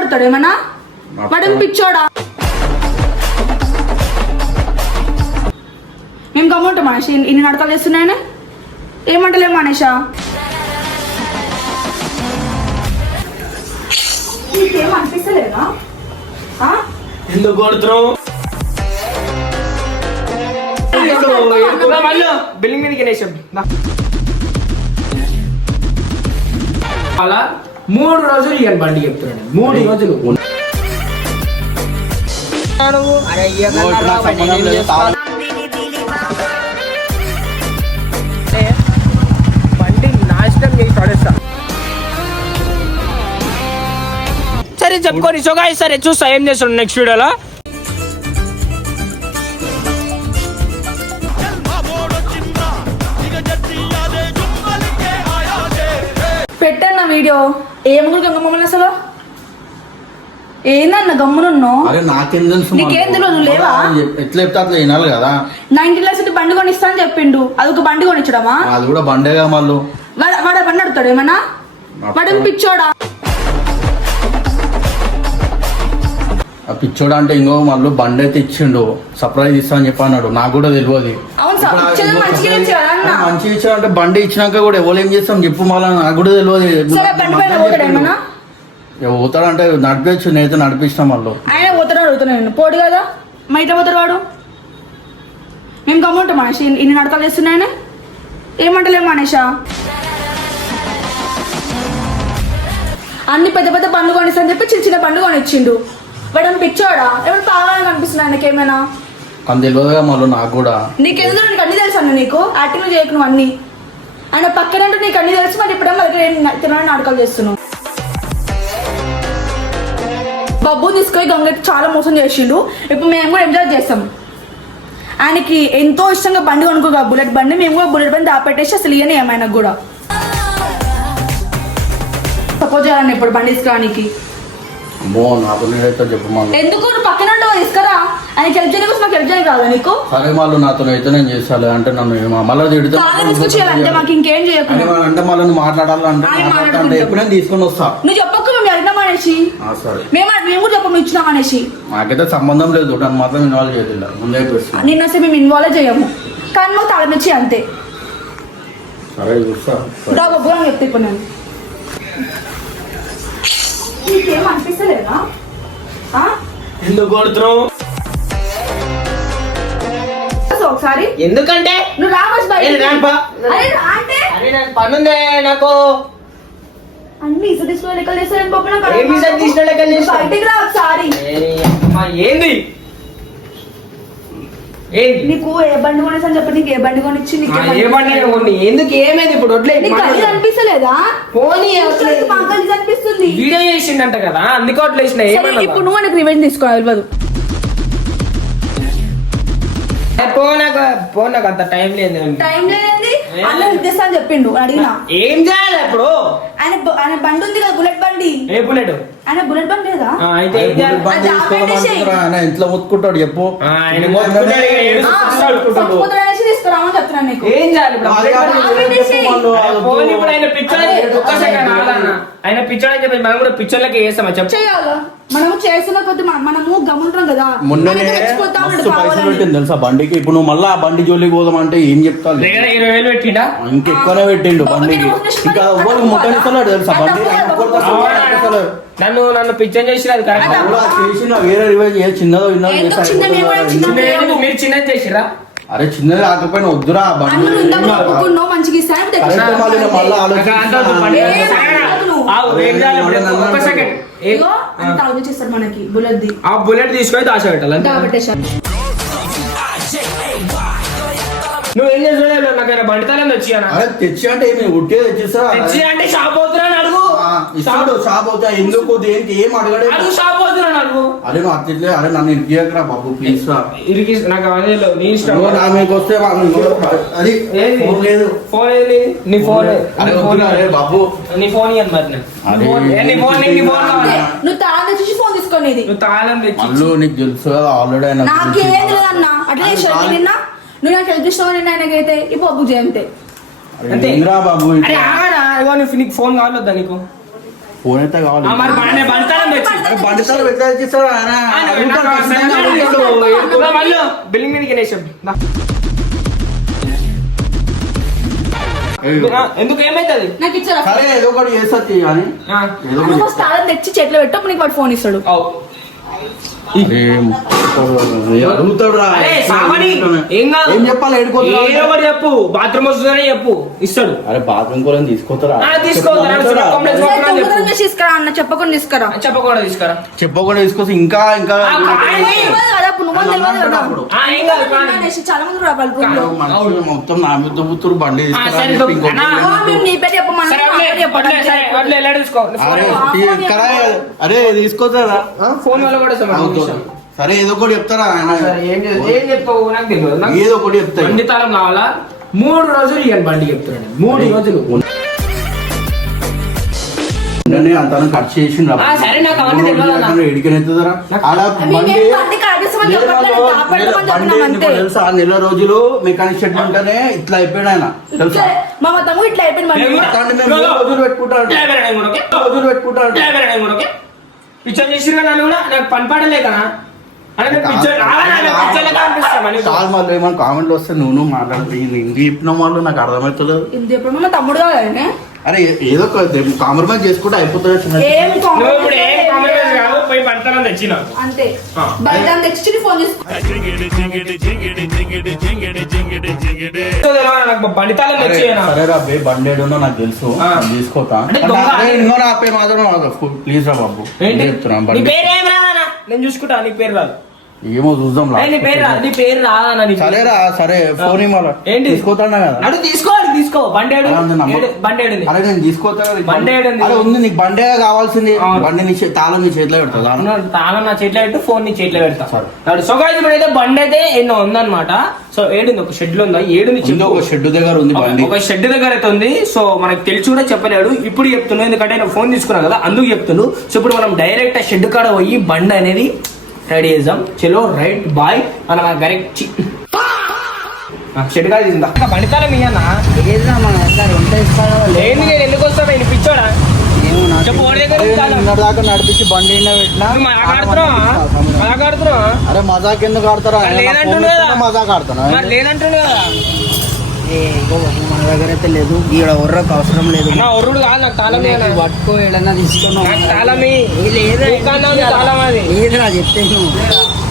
అడుగుతాడు ఏమన్నా? వాడు పిచ్చోడా? మేము గమ్ముంటాం మనిషి ఇన్ని నడకలు చేస్తున్నాయని ఏమంటలేము మనీషా. నీకేం అనిపిస్తలేదా? ఎందుకు కొడుతున్నావు? బిల్డింగ్ మీదకి వేసాం అలా 3 రోజులు ఇక బండి చెప్తున్నాడు. 3 రోజులు బండి నాశనం చేసి పడేస్తా. సరే చెప్పుకొని సోగా సరే చూస్తా ఏం చేస్తాడు నెక్స్ట్ వీడియోలో. పెట్టన్న వీడియో ఏమనుకుంటు గమ్మమ్మని అసలు ఏందన్న గమ్మునున్నో? అరే నాకేం తెలుసు, నీకేం తెలియదు లేవా? ఎట్లా చెప్తే అట్లా వినాలి కదా. 90 లక్షలు బండి కొనిస్తా అని చెప్పిండు, అదొక బండి కొనిచ్చడమా? అది కూడా బండేగా మళ్ళీ వాడు బండి అడుగుతాడు ఏమన్నా? వాడు పిచ్చోడా? ఆ పిచ్చోడు అంటే ఇంకో మళ్ళీ బండి అయితే ఇచ్చిండు, సర్ప్రైజ్ ఇస్తా అని చెప్పి అన్నాడు. నాకు కూడా తెలియదు. మంచిగా ఇచ్చా అంటే బండి ఇచ్చినాక కూడా ఎవరు ఏం చేస్తాం చెప్పు, మళ్ళీ నాకు కూడా తెలియదు. పోతాడంటే నడిపించు, నేనైతే నడిపిస్తాం. మళ్ళీ ఆయన పోతాడు అడుగుతున్నాను పోడు కదా, మా ఇట్లా పోతాడు వాడు. మేము గమ్ముంటాం మనిషి ఇన్ని నడకలు చేస్తున్నాయని ఏమంటలేము మనీషా. అన్ని పెద్ద పెద్ద పండ్లు కొనిస్తా అని చెప్పి చిన్న చిన్న పండ్లు కొనిచ్చిండు. వాడు పిచ్చోడా? ఎవరు పాలని కనిపిస్తుంది ఆయనకి ఏమైనా? అని తెలియదుగా మళ్ళీ నాకు కూడా. నీకెందుకు? నీకు అన్ని తెలుసు అన్న, నీకు యాక్టింగ్ చేయకు నువ్వు అన్ని. ఆయన పక్కనంటే నీకు అన్ని తెలుసు, మరి ఇప్పుడేమో తినని నాటకాలు చేస్తున్నావు. బబ్బు తీసుకొని గంగకి చాలా మోసం చేసిండు. ఇప్పుడు మేము కూడా ఎంజాయ్ చేస్తాం. ఆయనకి ఎంతో ఇష్టంగా బండి కొనుక్కోగా బుల్లెట్ బండి, మేము కూడా బుల్లెట్ బండి దాపెట్టేసి అసలు ఇయని ఏమైనా కూడా సపోజ్ చేయాలని ఇప్పుడు బండి తీసుకురానికి. ఎందుకు నువ్వు పక్కన తీసుకురా? ఆయనకి హెల్ప్ చేయడం కోసం మాకు హెల్ప్ చేయడం కాదు నీకు? సరే వాళ్ళు నాతో అయితే నేను చేసాలి అంటే నన్ను మళ్ళీ తీసుకొచ్చేయాలంటే మాకు ఇంకేం చేయకుండా అంటే మళ్ళీ మాట్లాడాలంటే ఎప్పుడు నేను తీసుకొని వస్తా. నువ్వు చెప్పకు మేము అడిగినాం అనేసి, మేము కూడా చెప్పము ఇచ్చినాం అనేసి. నాకైతే సంబంధం లేదు, నన్ను మాత్రం ఇన్వాల్వ్ చేయలేదు. ముందే నిన్న వస్తే మేము ఇన్వాల్వ్ చేయము, కానీ నువ్వు తలమిచ్చి అంతే. సరే చూస్తా బాబు అని చెప్తే ఇప్పుడు నేను నీకేం అనిపిస్తలేదా? ఎందుకు కొడుతున్నావు? ఒకసారి ఎందుకంటే నువ్వు రావచ్చు పనుందే నాకు. అన్ని ఇసు తీసుకున్న లెక్కలు చేస్తాను బయటికి రా ఒకసారి. ఏంది నీకు ఏ బండి కొనేసి అని చెప్పి నీకు ఏ బండి కొనిచ్చి ఏ బండి ఎందుకు ఏమైంది ఇప్పుడు? అనిపిస్తలేదా? అనిపిస్తుంది వీడియో చేసిండంట కదా, అందుకే అట్లా వేసిన. ఇప్పుడు నువ్వు నాకు రివెంజ్ తీసుకోవాలి తెలియదు. నాకు అంత టైం లేదు. టైం లేదండి అలా ఉద్దేశం అని చెప్పిండు. అడిగినా ఏం చేయాలి ఇప్పుడు? ఆయన బండి ఉంది కదా, బుల్లెట్ బండి. ఏ బుల్లెట్? ఆయన బుల్లెట్ బండి లేదా? ఇంట్లో ముట్టుకుంటాడు చెప్పు. తీసుకురామని చెప్తున్నాను నీకు. ఏం చేయాలి ఆయన పిచ్చోడు అని చెప్పి మనం కూడా పిచ్చోళ్ళకి వేస్తామా చెప్పు? చేయాలా? మనము చేసిన కొద్ది మనము గమ్ముంటాం కదా. మొన్ననే పైసలు పెట్టింది తెలుసా బండికి. ఇప్పుడు నువ్వు మళ్ళీ ఆ బండి జోలికి పోదాం అంటే ఏం చెప్తాను? 20,000 పెట్టిండా? ఇంకెక్కువనే పెట్టిండు బండికి. ఇంకా ఎవరు ముట్టనిస్తున్నాడు తెలుసా బండి. నన్ను పిచ్చని చేసినా చేసిన వేరే రివైజ్ చిన్నదో మీరు చిన్నది చేసిరా? అరే చిన్నది కాకపోయినా వద్దురా బండి ఆ బుల్లెట్ తీసుకొని దాచ పెట్టాలి. నువ్వేం చేస్తావు? నాకు బండితాలని తెచ్చి అంటే తెచ్చి అంటే షాప్ అవుతున్నాను అడుగు. షాప్ అవుతా ఎందుకు దేనికి ఏం అడగడు. షాప్ అవుతున్నాను అడుగు. అరే నువ్వు అట్లే అరే నన్ను ఇరికిరా బాబు ప్లీజ్ రా. నాకు అదే నీ ఇష్టం. వస్తే అది ఫోన్ లేదు. ఫోన్ ఏది? నీ ఫోన్ బాబు నీ ఫోన్ ఇవ్వండి మరి. నీ ఫోన్ నువ్వు తాళం తెచ్చి ఫోన్ తీసుకునేది. నువ్వు తాళం తెచ్చి నీకు తెలుసు కదా ఆల్రెడీ. నాకేం లేదన్నా అట్లే నిన్న నువ్వు నాకు హెల్ప్ చేసినావు. నిన్న ఆయనకైతే ఈ బాబు జయంతే బాబు. నీకు ఫోన్ కావాలొద్దా? నీకు ఫోన్ అయితే కావాలి. బండి తాళం ఎట్లా తెచ్చిస్తాడు ఆయన? అడుగుతాడు ఖచ్చితంగా అడుగుతాడు. బిల్డింగ్ మీదకి వెళ్ళేసాం ఎందుకు ఏమైతుంది నాకు ఇచ్చారా సరే ఏదో ఒకటి చేస్తుంది కానీ ఏదో ఒకటి ఫస్ట్ తాళం తెచ్చి చేతిలో పెట్టు అప్పుడు నీకు వాడు ఫోన్ ఇస్తాడు అడుగుతాడు రా. అరే సామాని ఏం కాదు ఏం చెప్పాలి ఏడుకోతాడు? ఏదో ఒకటి చెప్పు బాత్రూమ్ వస్తుందని చెప్పు ఇస్తాడు అరే బాత్రూమ్ కూడా తీసుకొస్తారా? దొంగతనం చేసి తీసుకురా అన్న చెప్పకుండా తీసుకురా చెప్పకూడదు తీసుకురా చెప్పకుండా తీసుకొస్తే ఇంకా ఇంకా తెలియదు కదా అప్పుడు నువ్వు తెలియదు కదా ఏం కాదు చాలా మంది రావాలి రూమ్ లో మనుషులు మొత్తం నా మీద దుబ్బుతురు బండి తీసుకురా అని సరే, చెప్పి ఇంకొకటి. మేము నీ పేరు చెప్పమన్నా సరే, నా పేరు చెప్పడం సరే, అట్లా ఎలా తీసుకో అరే ఎక్కడా? అరే తీసుకొస్తారా? ఫోన్ వల్ల కూడా అవుతుంది. సరే ఏదో ఒకటి చెప్తారా ఆయన? ఏం చెప్తావు నాకు తెలియదు నాకు ఏదో ఒకటి చెప్తాయి. బండి తాళం కావాలా 3 రోజులు ఇవ్వండి బండి చెప్తున్నాను 3 రోజులు అంతను ఖర్చు చేసిండ్రు. సరే, నాకు అవన్నీ తెలియదు అన్న. ఎడికనెత్తుదరా? ఆడ బండి బండి కాగేసామని చెప్పట్లేదు, కాపాడుకోమని చెప్పినాం అంతే. తెలుసా 1 నెల రోజులు మెకానిక్ షెడ్ ఉంటేనే ఇట్లా అయిపోయాడు ఆయన తెలుసా? మా తమ్ముడు ఇట్లా అయిపోయింది బండి అట్లాంటి మేము 3 రోజులు పెట్టుకుంటాడు 3 రోజులు పెట్టుకుంటాడు. పిక్చర్ చేసిరు నన్ను కూడా నాకు పనిపడలే కదా చాలా మళ్ళీ ఏమైనా కామెంట్లు వస్తే నువ్వు మాట్లాడుతూ ఇంక చెప్పిన వాళ్ళు నాకు అర్థమవుతలేదు. ఇది ఎప్పుడు మా తమ్ముడు కాదండి అరే ఏదో కాంప్రమైజ్ చేసుకుంటే అయిపోతుంది. ఏం పోయి పంటలను తెచ్చిన అంతే బయట తెచ్చి ఫోన్ చేసి నాకు బండి తాళం తెచ్చి సరే రా బే బండి ఏడున్నా నాకు తెలుసు నేను తీసుకోతా. అంటే దొంగ. అరే, ఇంకో నా పేరు మాత్రం ప్లీజ్ రా బాబు ఏంటి? చెప్తున్నా నీ బండి పేరు ఏం రాదన్నా నేను చూసుకుంటా నీ పేరు రాదు ఏమో చూద్దాం రా. నీ పేరు రాదు నీ పేరు రాదన్నా నీ పేరు. సరే రా సరే ఫోన్ ఇవ్వాలి ఏంటి? తీసుకోతాడా కదా? అడు తీసుకో అడు తీసుకో బండి ఏడు అలా ఉంది నమ్మ. బండి ఏడుంది అరే నేను తీసుకోతా కదా. బండి ఏడుంది? అరే ఉంది నీకు బండే కావాల్సింది. అవును. బండి నీ తాళం నీ చేతిలో పెడతా. తాళం నా చేతిలో పెట్టు ఫోన్ నీ చేతిలో పెడతా సరే. సో గాయ్స్ ఇప్పుడైతే బండి అయితే ఎన్నో ఉందన్నమాట సో ఏడుంది ఒక షెడ్ లో ఉందా ఏడుంది కింద ఒక షెడ్ దగ్గర ఉంది బండి. ఒక షెడ్ దగ్గర అయితే ఉంది సో మనకు తెలిసి కూడా చెప్పలేడు ఇప్పుడు చెప్తున్నాను ఎందుకంటే నేను ఫోన్ తీసుకున్నాను కదా అందుకు చెప్తున్నాను సో ఇప్పుడు మనం డైరెక్ట్ ఆ షెడ్ కాడ పోయి బండి అనేది రెడీ చేద్దాం చలో రైట్ బాయ్ మనం డైరెక్ట్ షెడ్ కాడ తీసిందా బండి తాళం ఇయ్యన్నా ఏంది నేను ఎందుకు వస్తాను నేను పిచ్చోడా చెప్పు వాడి దగ్గర ఉంది తాళం. దాకా నడిపించి బండి పెట్టినా నువ్వు మాట్లాడుతున్నావా అరే మజాక్ ఎందుకు ఆడతారా? మరి లేదంటున్నా కదా. మజాక్ ఆడతానా? మరి లేదంటుండు కదా మన దగ్గర అయితే లేదు ఈడ ఉర్రకు అవసరం లేదు నా ఒర్రుడు కాదు నాకు తాళం ఇయ్యనా. పట్టుకో ఏడన్నా తీసుకున్నావు నాకు తాళమి లేదా తాళం అది లేదురా చెప్తే నువ్వు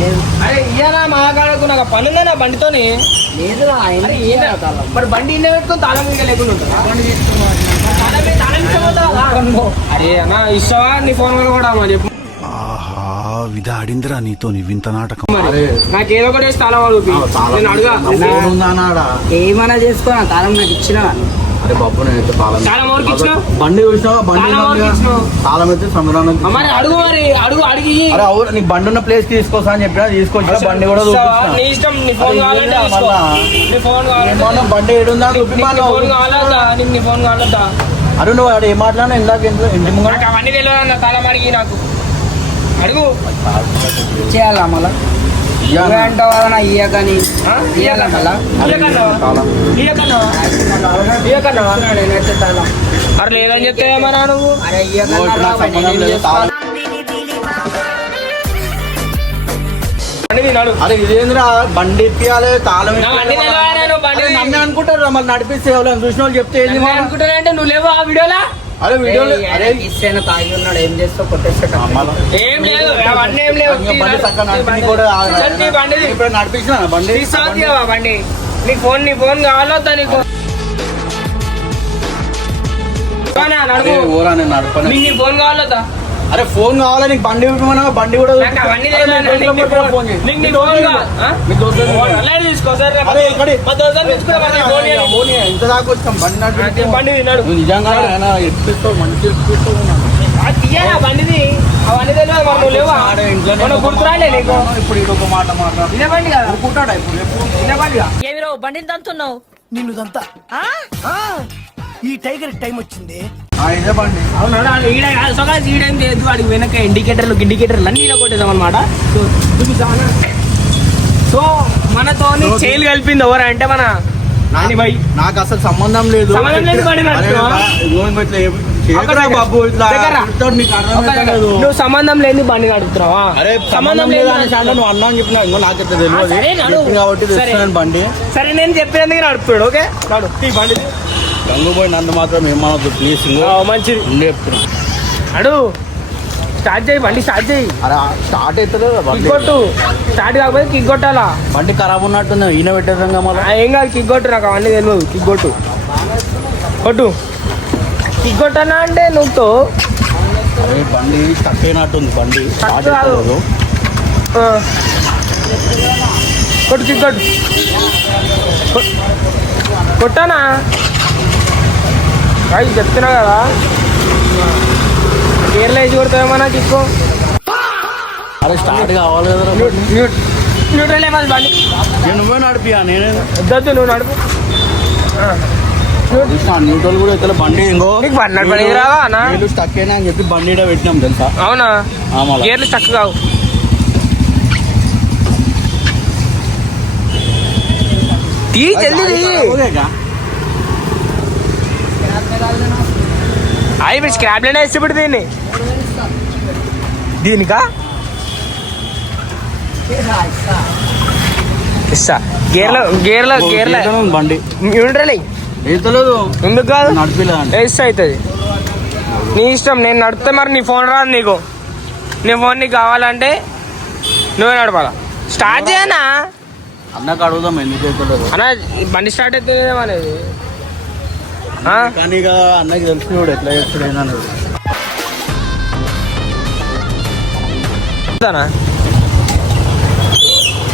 లేదు అరే ఇయ్యనా మాట్లాడకు నాకు పని ఉందా నా బండితోని లేదురా అరే ఈయన మరి బండి ఇన్న పెట్టుకుని తాళం ఇంకా లేకుండా ఉంటుందా? తాళం ఇష్టమవుతావా? అరే అన్న ఇష్టమా నీ ఫోన్ కూడా మరి చెప్పు ఆహా విధాడిందిరా నీతో నీ వింత నాటకం. మరి నాకు ఏదో ఒకటి వేసి తాళం అడుగు నేను అడుగా ఫోన్ ఉందా అన్నాడా? ఏమన్నా చేసుకోనా తాళం నాకు ఇచ్చిన అరే బాబు నేనైతే తాళం తాళం ఎవరికి ఇచ్చినావు? బండి చూసినావా? బండి తాళం ఎవరికి ఇచ్చినావు? తాళం అయితే సంబరానికి మరి అడుగు మరి అడుగు అడిగి అరే అవును నీకు బండి ఉన్న ప్లేస్ తీసుకొస్తా అని చెప్పినా తీసుకొచ్చా బండి కూడా చూపిస్తున్నా. నీ ఇష్టం నీ ఫోన్ కావాలంటే అరే తీసుకో. మళ్ళా. నీ ఫోన్ కావాలంటే ఏమన్నా బండి ఏడుందా చూపి నీకు నీ ఫోన్ కావాలా నీకు నీ ఫోన్ కావాలా అరే నువ్వు ఆడ ఏం మాట్లాడినా ఇందాక ఇంటి ముంగట నాకు అవన్నీ తెలియదు అన్న తాళం అడిగి నాకు అడుగు చేయాలా మళ్ళా అంటావా నా ఇయ్యకని ఇయ్యాలా మళ్ళా నేనైతే తాళం అరే లేదని చెప్తే ఏమన్నా నువ్వు అరే ఓ, ఇప్పుడు నాకు సంబంధం లేదు, తాళం. బండి తిన్నాడు అరే ఇదేంద్రా బండి ఇప్పియాలి తాళం నా బండి నిలవారా నువ్వు బండి అరే నన్నే అనుకుంటారు మరి నడిపిస్తే ఎవరైనా చూసిన వాళ్ళు చెప్తే ఏంది మరి? అనుకుంటానంటే నువ్వు లేవు ఆ వీడియోలా అరే వీడియోలో అరే ఇస్తేనే తాగి ఉన్నాడు ఏం చేస్తావు కొట్టేస్తాడు మళ్ళా. ఏం లేదు అవన్నీ ఏం లేవు బండి చక్కగా నడిపి కూడా చల్ నీ బండిది ఇప్పుడు నడిపించిన బండి తీసుకోవా బండి నీ ఫోన్ కావాలా వద్దా నీకు అరే నడుపు ఊరా నేను నడపను. నీ ఫోన్ కావాలా వద్దా అరే ఫోన్ కావాలా నీకు బండి ఇవ్వమన్నా బండి కూడా నాకు అవన్నీ తెలియదు. అరే, నీకు నీ ఫోన్- ఫోన్ చేయి. నీకు నీ ఫోన్ కావాలి. ఆ? మీ దోస్తులు ఫోన్ అలాగే తీసుకో సరే రేపు. అరే ఇక్కడ మా దోస్తులు తెచ్చుకురా, మరి నీ ఫోన్ ఇయ్యను. ఫోన్ ఇయ్య. ఇంత దాకా వచ్చాం బండి నడిపి బండి తిన్నాడు నువ్వు నిజంగా ఆయన ఎక్కిస్తావు మంచి ఎక్కిస్తావు అది తీయనా బండిది అవన్నీ తెలియదు మరి నువ్వు లేవా మొన్న గుర్తురాలే నీకు ఇప్పుడు ఇదొక మాట మాట్లాడు ఇదే బండి కదా అనుకుంటాడా ఇప్పుడు ఎప్పుడు ఇదే బండిగా ఏమిరో బండిని తంతున్నావు నిన్నుదంతా ఈ టైగర్ టైం వచ్చింది ఇదే బండి అవునా ఈడ సొగాసి ఈడేం లేదు వాడికి వెనక ఇండికేటర్లు అన్ని ఇలా కొట్టేసాం అనమాట సో చూపిస్తామన్నా సో మనతోని చేలు కలిపింది ఎవరంటే మన నాని భాయ్ నాకు అసలు సంబంధం లేదు సంబంధం లేదు బండి నడుపుతావా? అరే, ఇదిగో ఇట్లా చేయకురా బాబు ఇట్లా చెప్తాడు, నీకు అర్థమైతలేదు. నువ్వు సంబంధం లేని బండి నడుపుతున్నావా? అరే సంబంధం లేదని అంటే నువ్వు అన్నావు చెప్పినా ఇంకో నాకైతే తెలియదు సరే, నడు. చెప్పిన కాబట్టి సరే. తెస్తున్నాను బండి. సరే నేను చెప్పినందుకు నడుపుతాడు. ఓకే నడు ఈ బండి గంగుపోయి నన్ను మాత్రం ఏమనొద్దు ప్లీజ్. మంచిది ఉండే చెప్తున్నా. అడు స్టార్ట్ చేయి, బండి స్టార్ట్ చేయి. అరే స్టార్ట్ అవుతలేదు కిక్ బండి. కొట్టు. స్టార్ట్ కాకపోతే కిక్ కొట్టాలా? బండి ఖరాబ్ ఉన్నట్టుంది, ఈయన పెట్టేదంగా మళ్ళీ. ఏం కాదు, కిక్ కొట్టు. నాకు అవన్నీ తెలియదు. కిక్ కొట్టు, కొట్టు. కిక్ కొట్టనా అంటే నువ్వుతో అరే బండి స్టక్ అయినట్టుంది, బండి స్టార్ట్ కాదు. అవుతలేదు. కొట్టు, కిక్ కొట్టు. కొట్టానా? అవి చెప్తున్నా కదా, గేర్లో వేసి కొడతావేమో నాకు కిక్కు. అరే స్టార్ట్ కావాలి కదా. న్యూట్రల్ ఏమది బండి. నువ్వే నడిపియా, నేనే వద్దొద్దు, నువ్వు నడుపు. న్యూట్రల్ కూడా అయితే బండి ఇంకో నీకు బండి నడపడానికి రావా అన్న? వీళ్ళు స్టక్ అయినా అని చెప్పి బండి ఈడ పెట్టినాం తెలుసా. అవునా? మళ్ళా గేర్లు స్టక్ కావు. తీ జల్దీ తీ. అవి మీరు స్క్రాప్ లైన్ వేసి ఇప్పుడు దీన్ని దీనికా ఇస్తా. గేర్లో గేర్లో గేర్లో బండి న్యూట్రల్ వేయలేదు, ఎందుకు కాదు? నడిపిలేదండి. వేస్తే అవుతుంది. నీ ఇష్టం. నేను నడిపితే మరి నీ ఫోన్ రాదు నీకు. నీ ఫోన్ నీకు కావాలంటే నువ్వే నడపాలా. స్టార్ట్ చేయనా అన్నకు అడుగుదాం ఎందుకు వేయలేదు అన్న? ఈ బండి స్టార్ట్ అయితే అనేది కానీ ఇక అన్నకి తెలిసినోడు ఎట్లా చేస్తాడైనా.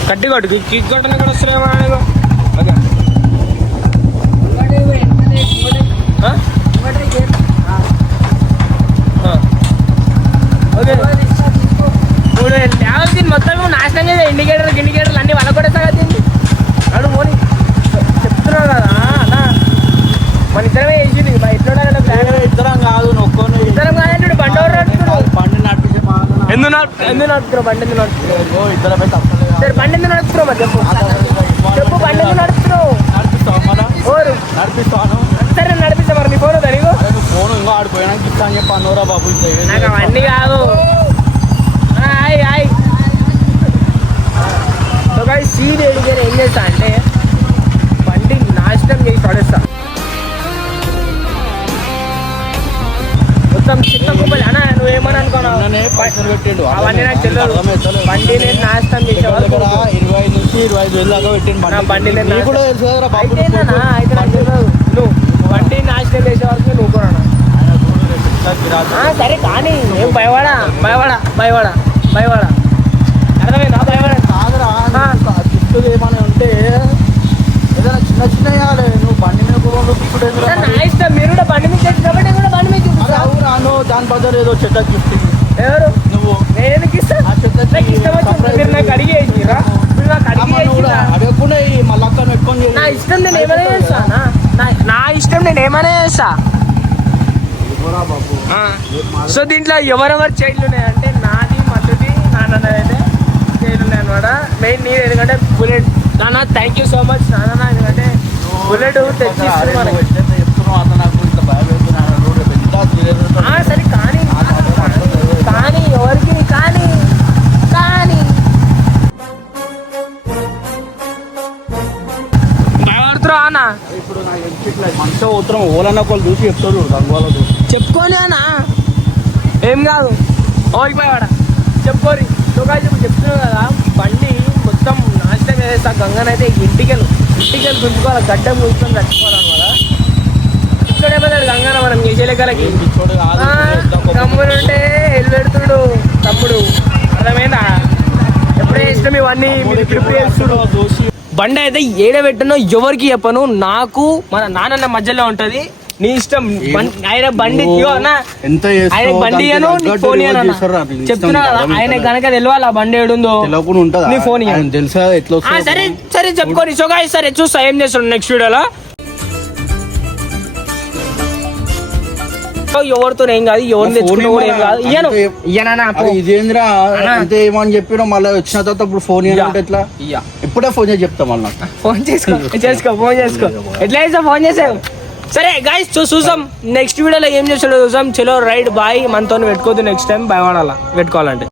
కట్టి కొట్టు, కిక్ కొట్టని కూడా వస్తున్నాయేమో నీకు. ఓకే ఓకే ఇప్పుడు మొత్తం నాశనం చేసే ఇండికేటర్లు అన్ని వాళ్ళ కూడా సగతింది. అడు మోని చెప్తున్నావు కదా అన్న, మన ఇద్దరమే వేసింది. ఇద్దరం కాదు, నొక్కొని ఇద్దరం కాదండి. బండి ఎవరు నడుపుతున్నాడు? బండి నడిపించే ఎందుకు నడుపుతున్నావు? బండి ఎందుకు నడుపుతున్నావు? ఇద్దరమే తప్పలేదు. సరే బండి ఎందుకు నడుపుతున్నావు? మరి చెప్పు చెప్పు, బండి ఎందుకు నడుపుతున్నావు? నడిపిస్తావు మన ఓరు నడిపిస్తాను. సరే నడిపిస్తా. మరి నీ ఫోన్ వద్దా నీకు? ఫోన్ ఇంకో ఆడిపోయినాక ఇస్తా అని చెప్పి అన్నోరా బాబు. నాకు అవన్నీ కాదు. హాయ్ హాయ్ సీన్ ఎడిగారు. ఏం చేస్తా అంటే బండి నాశనం చేసి పడేస్తా మొత్తం. చిత్త కుప్పలు అన్న నువ్వేమని అనుకున్నావు? పెట్టిండు అవన్నీ నాకు తెలియదు. బండి నేను నాశనం చేసే వరకు 20 నుంచి 25,000 దాకా పెట్టిండు నా బండి నేను బండి కూడా తెలుసు కదరా బాబు. అయితే నాకు తెలియదు. నువ్వు బండి నాశనం చేసే వరకు నువ్వు కూడా సరే కానీ ఏం భయపడా అర్థమైందా? భయపడా గిఫ్ట్ ఏమైనా ఉంటే ఏదైనా చిన్న వేయాలి. నువ్వు బండి మీద కూడా నా ఇష్టం. మీరు కూడా బండి మీద చేసి కాబట్టి కూడా బండి మీద అవును దాని బదులు ఏదో చెత్త గిఫ్ట్ ఎవరు నువ్వు నేను ఇస్తా. నాకు ఇష్టం వచ్చింది. మీరు నాకు అడిగేసిరా? మీరు నాకు అడిగేసిరా? అడగకుండా మళ్ళీ అక్కడ పెట్టుకొని నా ఇష్టం నేను ఏమైనా చేస్తా. నా ఇష్టం నేను ఏమైనా చేస్తా. సో దీంట్లో ఎవరెవరు చైర్లు ఉన్నాయంటే నాది, మధుది, నాన్నదైతే చైర్లు ఉన్నాయి అనమాట. మెయిన్ నేను ఎందుకంటే బుల్లెట్ నాన్న థ్యాంక్ యూ సో మచ్ నాన్న. ఎందుకంటే బుల్లెట్ తెచ్చిస్తుంది మనకి. చెప్తున్నావు అతను నాకు ఇంత భయపెడుతున్నాను. సరే కానీ కానీ ఎవరికి కానీ కానీ భయపడుతురా అన్న? ఇప్పుడు నాకు తెలిసి మంచిగా ఉత్తరం ఓలన్న ఒకళ్ళు చూసి చెప్తారు రంగుల చూసి చెప్పుకోని అన్న. ఏం కాదు ఓడిపోయాడా చెప్పుకోరి. ఇప్పుడు చెప్తున్నావు కదా బండి మొత్తం నాశనం చేసేస్తా. గంగనైతే ఇంటికెళ్ళి గుంజుకోవాలి, గడ్డం గుంజుకొని చచ్చిపోవాలన్నమాట. ఇక్కడే పోతాడు గంగన మనం చేసేలెక్కలకి. తమ్ముడు ఉంటే ఎల్లు పెడుతుడు తమ్ముడు. అర్థమైందా? ఎప్పుడే ఇష్టం ఇవన్నీ ప్రిపేర్ చేస్తుడు. బండి అయితే ఏడబెట్టనో ఎవరికి చెప్పను. నాకు మన నాన్న మధ్యలో ఉంటది. నీ ఇష్టం. ఆయన బండి ఎంత ఆయన బండి అను ఫోన్ చెప్తున్నా కదా. ఆయన కనుక తెలియాలి ఆ బండి ఏడుందో నీ ఫోన్ తెలుసా ఎట్లా. సరే సరే చెప్పుకోని. సో గాయ్స్ సరే చూస్తా ఏం చేస్తాడు నెక్స్ట్ వీడియోలో. ఎవరితో ఏం కాదు, ఎవరిని తెచ్చుకున్నా కూడా ఏం కాదు. ఇదేంద్రా అంటే ఏమని చెప్పినా మళ్ళీ వచ్చిన తర్వాత ఇప్పుడు ఫోన్ ఇవ్వాలంటే ఎట్లా? ఇప్పుడే ఫోన్ చేసి చెప్తా మళ్ళీ. ఫోన్ చేసుకో ఫోన్ చేసుకో. ఎట్లా చేసావు? ఫోన్ చేసావు సరే గైస్ చూసాం నెక్స్ట్ వీడియోలో ఏం చేస్తాడో చూసాం. చలో రైట్ బాయ్. మనతో పెట్టుకోవద్దు నెక్స్ట్ టైం భయపడాలా పెట్టుకోవాలంటే.